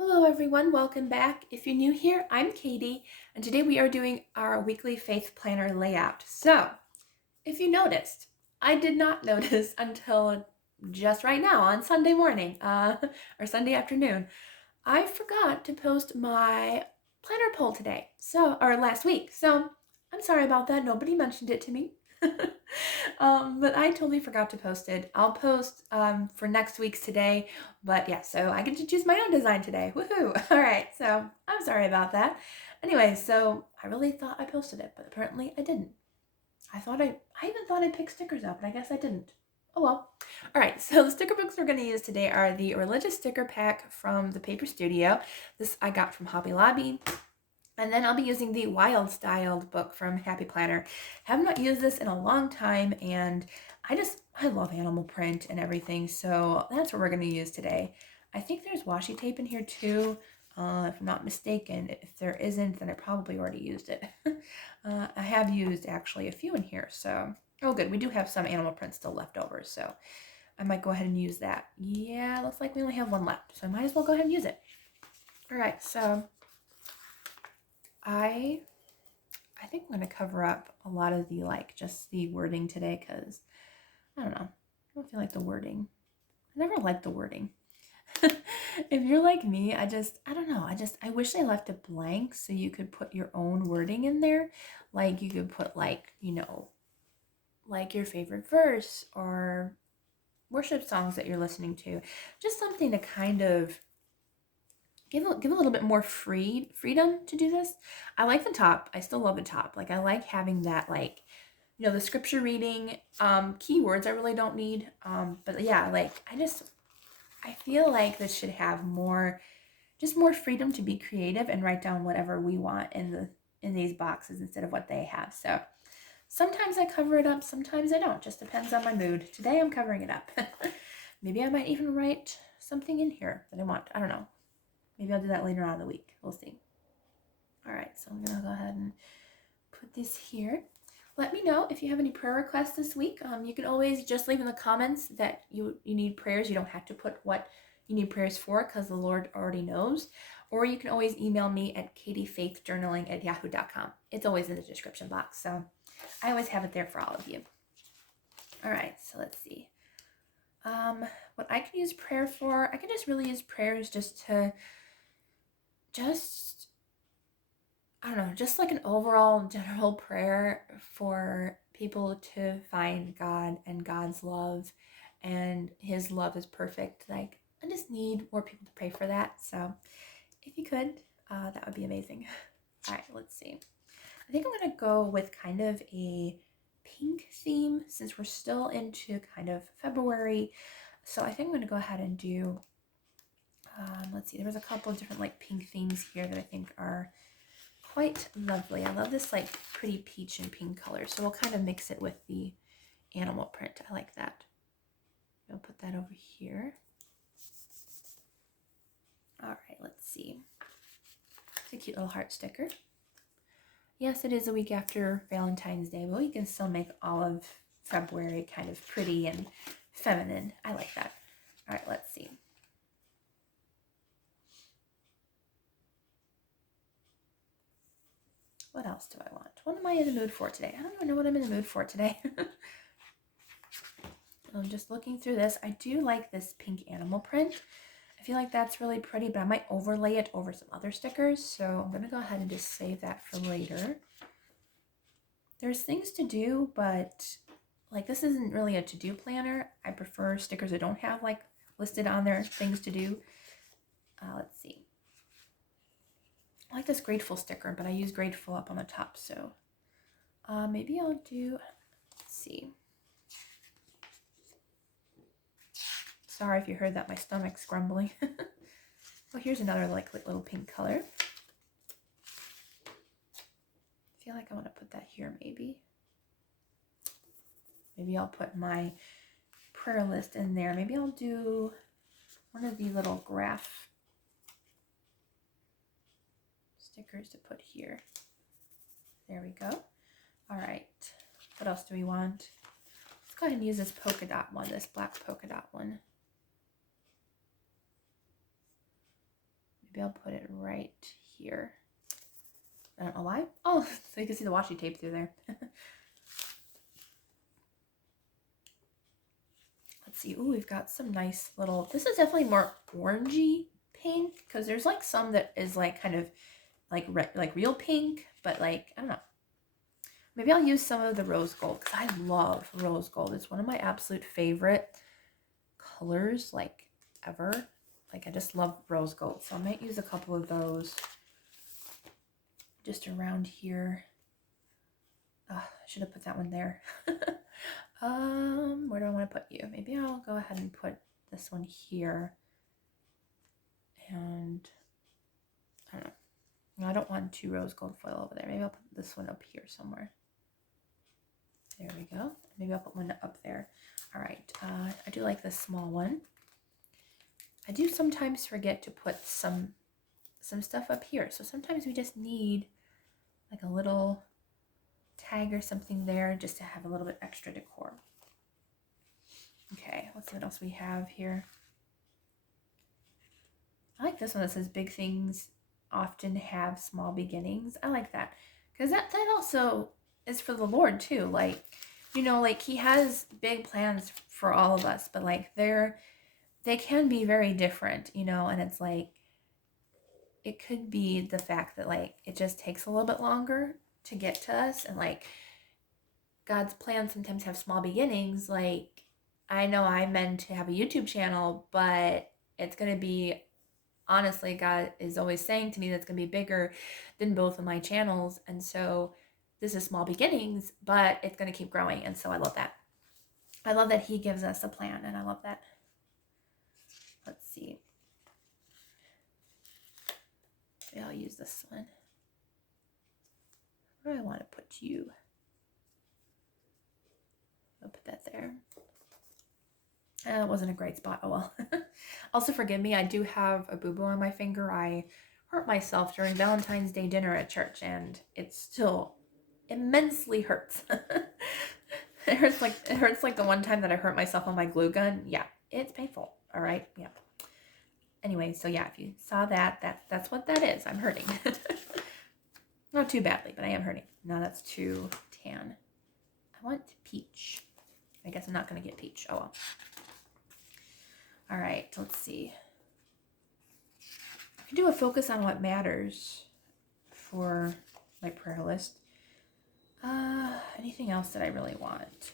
Hello everyone, welcome back. If you're new here, I'm Katie, and today we are doing our weekly faith planner layout. So, if you noticed, I did not notice until just right now on Sunday morning, or Sunday afternoon, I forgot to post my planner poll today, or last week. So, I'm sorry about that. Nobody mentioned it to me. But I totally forgot to post it. I'll post for next week's today. But yeah, so I get to choose my own design today. Woohoo! All right, so I'm sorry about that. Anyway, so I really thought I posted it, but apparently I didn't. I even thought I picked stickers up, but I guess I didn't. Oh well. All right, so the sticker books we're going to use today are the Religious Sticker Pack from the Paper Studio. This I got from Hobby Lobby. And then I'll be using the Wild Styled book from Happy Planner. Have not used this in a long time, and I love animal print and everything, so that's what we're going to use today. I think there's washi tape in here too, if I'm not mistaken. If there isn't, then I probably already used it. I have used actually a few in here, so oh good. We do have some animal print still left over, so I might go ahead and use that. Yeah, looks like we only have one left, so I might as well go ahead and use it. All right, so I think I'm going to cover up a lot of the, just the wording today because, I don't know, I don't feel like the wording. I never liked the wording. If you're like me, I don't know, I wish they left it blank so you could put your own wording in there. Like, you could put, like your favorite verse or worship songs that you're listening to. Just something to kind of give a little bit more freedom to do this. I like the top. I still love the top. Like, I like having that, the scripture reading, keywords I really don't need. But yeah, I feel like this should have more freedom to be creative and write down whatever we want in these boxes instead of what they have. So sometimes I cover it up, sometimes I don't. Just depends on my mood. Today I'm covering it up. Maybe I might even write something in here that I want. I don't know. Maybe I'll do that later on in the week. We'll see. All right, so I'm going to go ahead and put this here. Let me know if you have any prayer requests this week. You can always just leave in the comments that you need prayers. You don't have to put what you need prayers for because the Lord already knows. Or you can always email me at katiefaithjournaling@yahoo.com. It's always in the description box, so I always have it there for all of you. All right, so let's see. What I can use prayer for, I can just really use prayers just to I don't know, just like an overall general prayer for people to find God and God's love, and His love is perfect. Like, I just need more people to pray for that. So if you could, that would be amazing. All right, let's see. I think I'm going to go with kind of a pink theme since we're still into kind of February. So I think I'm going to go ahead and do, let's see, there was a couple of different pink themes here that I think are quite lovely. I love this pretty peach and pink color, so we'll kind of mix it with the animal print. I like that. I'll put that over here. All right, let's see. It's a cute little heart sticker. Yes, it is a week after Valentine's Day, but we can still make all of February kind of pretty and feminine. I like that. All right, let's see. What else do I want? What am I in the mood for today? I don't even know what I'm in the mood for today. I'm just looking through this. I do like this pink animal print. I feel like that's really pretty, but I might overlay it over some other stickers. So I'm going to go ahead and just save that for later. There's things to do, but this isn't really a to-do planner. I prefer stickers that don't have listed on there things to do. Let's see. I like this grateful sticker, but I use grateful up on the top. So maybe I'll do, let's see. Sorry if you heard that, my stomach's grumbling. Oh, here's another little pink color. I feel like I want to put that here maybe. Maybe I'll put my prayer list in there. Maybe I'll do one of the little graph stickers to put here. There we go. All right. What else do we want? Let's go ahead and use this polka dot one, this black polka dot one. maybe I'll put it right here. I don't know why. Oh, so you can see the washi tape through there. Let's see. Ooh, we've got some nice little, this is definitely more orangey pink, because there's like some that is like kind of like like real pink, but like, I don't know. Maybe I'll use some of the rose gold, because I love rose gold. It's one of my absolute favorite colors, like, ever. Like, I just love rose gold. So I might use a couple of those just around here. I should have put that one there. Where do I want to put you? Maybe I'll go ahead and put this one here. And I don't know. No, I don't want 2 rose gold foil over there. Maybe I'll put this one up here somewhere. There we go. Maybe I'll put one up there. All right. I do like this small one. I do sometimes forget to put some stuff up here. So sometimes we just need like a little tag or something there just to have a little bit extra decor. Okay, let's see what else we have here. I like this one that says big things often have small beginnings. I like that because that also is for the Lord too. Like, you know, like he has big plans for all of us, but like they can be very different, you know, and it's like it could be the fact that like it just takes a little bit longer to get to us, and like God's plans sometimes have small beginnings. Like, I know I meant to have a YouTube channel, but it's going to be, honestly, God is always saying to me that's going to be bigger than both of my channels. And so this is small beginnings, but it's going to keep growing. And so I love that. I love that he gives us a plan, and I love that. Let's see. Maybe I'll use this one. Where do I want to put you? I'll put that there. It wasn't a great spot. Oh well. Also, forgive me. I do have a boo-boo on my finger. I hurt myself during Valentine's Day dinner at church, and it still immensely hurts. It hurts like the one time that I hurt myself on my glue gun. Yeah, it's painful. All right. Yeah. Anyway, so yeah, if you saw that's what that is. I'm hurting. Not too badly, but I am hurting. No, that's too tan. I want peach. I guess I'm not going to get peach. Oh well. All right, let's see. I can do a focus on what matters for my prayer list. Anything else that I really want?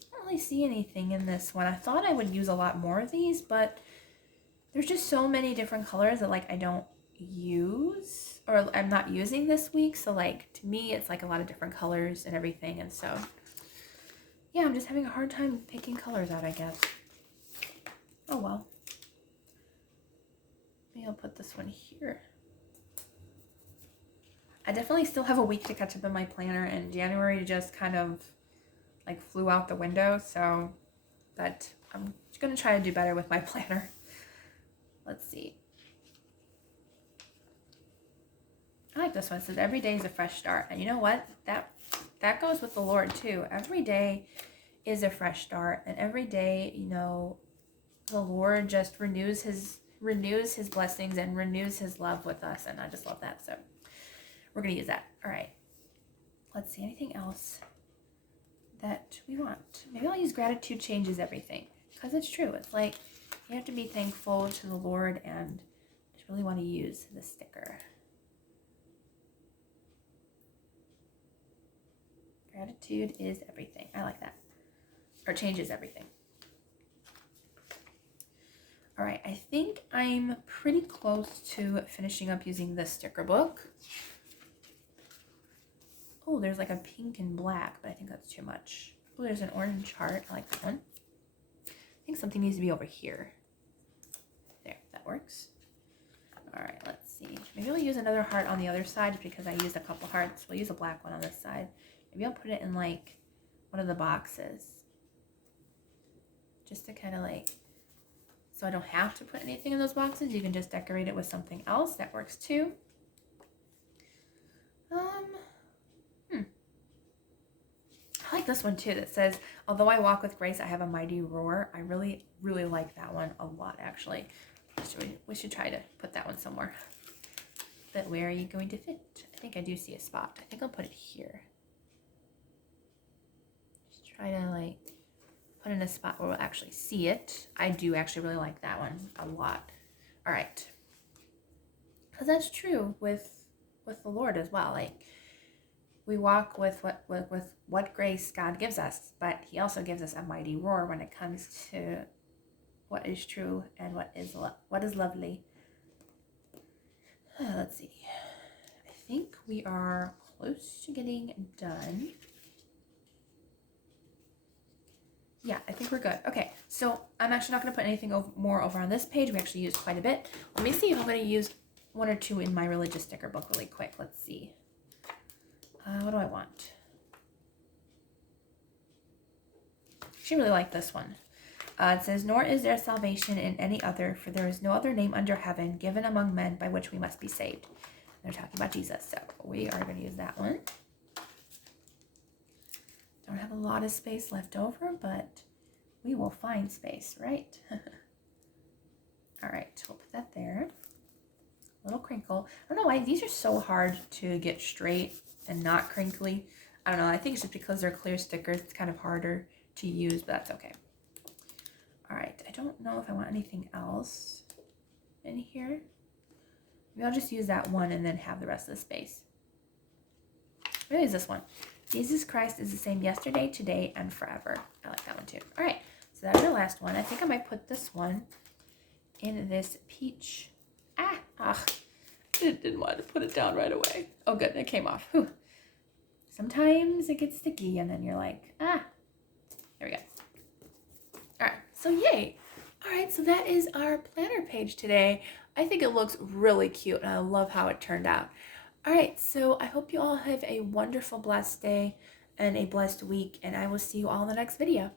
I don't really see anything in this one. I thought I would use a lot more of these, but there's just so many different colors that like I don't use, or I'm not using this week. So like to me, it's like a lot of different colors and everything. And so yeah, I'm just having a hard time picking colors out, I guess. Oh well. Maybe I'll put this one here. I definitely still have a week to catch up in my planner, and January just kind of like flew out the window. So that I'm going to try to do better with my planner. Let's see. I like this one. It says every day is a fresh start. And you know what? That goes with the Lord too. Every day is a fresh start, and every day, you know, the Lord just renews his blessings and renews his love with us, and I just love that. So we're gonna use that. All right, let's see, anything else that we want? Maybe I'll use gratitude changes everything, because it's true. It's like you have to be thankful to the Lord, and I just really want to use this sticker. Gratitude is everything. I like that. Or changes everything. All right, I think I'm pretty close to finishing up using this sticker book. Oh, there's like a pink and black, but I think that's too much. Oh, there's an orange heart. I like that one. I think something needs to be over here. There, that works. All right, let's see. Maybe we'll use another heart on the other side because I used a couple hearts. We'll use a black one on this side. Maybe I'll put it in like one of the boxes. Just to kind of like, so I don't have to put anything in those boxes. You can just decorate it with something else. That works too. I like this one too that says, although I walk with grace, I have a mighty roar. I really, really like that one a lot, actually. We should try to put that one somewhere. But where are you going to fit? I think I do see a spot. I think I'll put it here. Just try to like put in a spot where we'll actually see it. I do actually really like that one a lot. All right. Because that's true with the Lord as well. Like we walk with what grace God gives us, but he also gives us a mighty roar when it comes to what is true and what is lovely. Let's see. I think we are close to getting done. Yeah, I think we're good. Okay, so I'm actually not going to put anything more over on this page. We actually used quite a bit. Let me see if I'm going to use one or two in my religious sticker book really quick. Let's see. What do I want? I actually really like this one. It says, "Nor is there salvation in any other, for there is no other name under heaven given among men by which we must be saved." They're talking about Jesus, so we are going to use that one. Don't have a lot of space left over, but we will find space, right? All right, we'll put that there. A little crinkle. I don't know why these are so hard to get straight and not crinkly. I don't know. I think it's just because they're clear stickers. It's kind of harder to use, but that's okay. All right, I don't know if I want anything else in here. Maybe I'll just use that one and then have the rest of the space. Maybe it's this one. Jesus Christ is the same yesterday, today, and forever. I like that one too. All right, so that's our last one. I think I might put this one in this peach. I didn't want to put it down right away. Oh, good, it came off. Whew. Sometimes it gets sticky, and then you're like, there we go. All right, so yay. All right, so that is our planner page today. I think it looks really cute, and I love how it turned out. All right, so I hope you all have a wonderful, blessed day and a blessed week, and I will see you all in the next video.